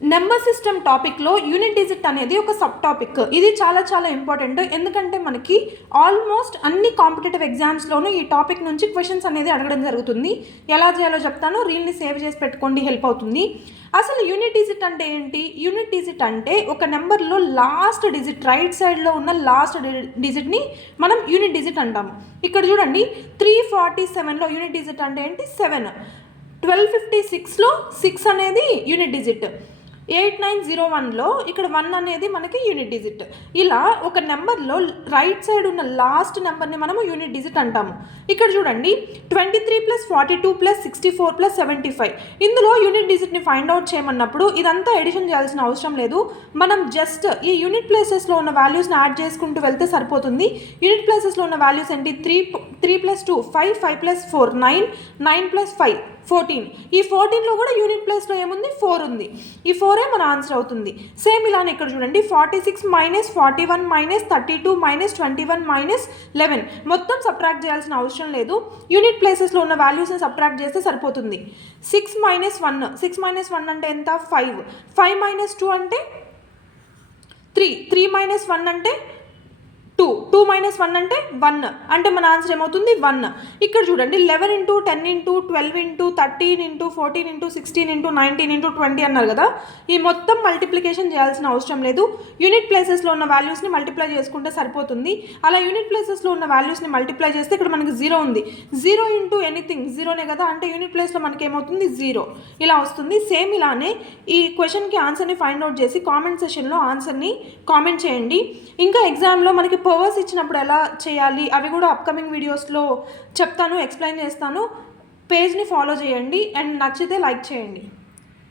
Number system టాపిక్లో unit digit అనేది ఒక సబ్ టాపిక్. ఇది చాలా చాలా ఇంపార్టెంట్. ఎందుకంటే మనకి ఆల్మోస్ట్ అన్ని కాంపిటేటివ్ ఎగ్జామ్స్లోనూ ఈ టాపిక్ నుంచి క్వశ్చన్స్ అనేది అడగడం జరుగుతుంది. ఎలా చేయాలో చెప్తాను, రీల్ని సేవ్ చేసి పెట్టుకోండి, హెల్ప్ అవుతుంది. అసలు యూనిట్ డిజిట్ అంటే ఏంటి? యూనిట్ డిజిట్ అంటే ఒక నెంబర్లో లాస్ట్ డిజిట్, రైట్ సైడ్లో ఉన్న లాస్ట్ డిజిట్ని మనం యూనిట్ డిజిట్ అంటాము. ఇక్కడ చూడండి, 347లో యూనిట్ డిజిట్ అంటే ఏంటి? 7. 1256లో 6 అనేది యూనిట్ డిజిట్. 8901లో ఇక్కడ 1 అనేది మనకి యూనిట్ డిజిట్. ఇలా ఒక నెంబర్లో రైట్ సైడ్ ఉన్న లాస్ట్ నెంబర్ని మనము యూనిట్ డిజిట్ అంటాము. ఇక్కడ చూడండి, 23 + 42 + 64 + 75. ఇందులో యూనిట్ డిజిట్ని ఫైండ్ అవుట్ చేయమన్నప్పుడు ఇదంతా ఎడిషన్ చేయాల్సిన అవసరం లేదు. మనం జస్ట్ ఈ యూనిట్ ప్లేసెస్లో ఉన్న వాల్యూస్ని యాడ్ చేసుకుంటూ వెళ్తే సరిపోతుంది. యూనిట్ ప్లేసెస్లో ఉన్న వాల్యూస్ ఏంటి? 3 + 2 5, 5 + 4 9, 9 + 5 14. ఈ 14లో కూడా యూనిట్ ప్లేస్లో ఏముంది? 4 ఉంది. ఈ 4ఏ మన ఆన్సర్ అవుతుంది. సేమ్ ఇలానే ఇక్కడ చూడండి, 46 - 41 - 32 - 21 - 11. మొత్తం సబ్ట్రాక్ట్ చేయాల్సిన అవసరం లేదు. యూనిట్ ప్లేసెస్లో ఉన్న వాల్యూస్ని సబ్ట్రాక్ట్ చేస్తే సరిపోతుంది. 6 - 1 6 - 1 అంటే ఎంత? 5. 5 - 2 అంటే 3. 3 - 1 అంటే 2. 2 - 1 అంటే 1. అంటే మన ఆన్సర్ ఏమవుతుంది? 1. ఇక్కడ చూడండి, 11 × 10 × 12 × 13 × 14 × 16 × 19 × 20 అన్నారు కదా. ఈ మొత్తం మల్టిప్లికేషన్ చేయాల్సిన అవసరం లేదు. యూనిట్ ప్లేసెస్లో ఉన్న వాల్యూస్ని మల్టిప్లై చేసుకుంటే సరిపోతుంది. అలా యూనిట్ ప్లేసెస్లో ఉన్న వాల్యూస్ని మల్టిప్లై చేస్తే ఇక్కడ మనకి 0 ఉంది. 0 × ఎనీథింగ్ 0నే కదా, అంటే యూనిట్ ప్లేస్లో మనకి ఏమవుతుంది? 0. ఇలా వస్తుంది. సేమ్ ఇలానే ఈ క్వశ్చన్కి ఆన్సర్ని ఫైండ్ అవుట్ చేసి కామెంట్ సెషన్లో ఆన్సర్ని కామెంట్ చేయండి. ఇంకా ఎగ్జామ్లో మనకి పవర్స్ ఇచ్చినప్పుడు ఎలా చేయాలి అవి కూడా అప్కమింగ్ వీడియోస్లో చెప్తాను, ఎక్స్ప్లెయిన్ చేస్తాను. పేజ్ని ఫాలో చేయండి అండ్ నచ్చితే లైక్ చేయండి.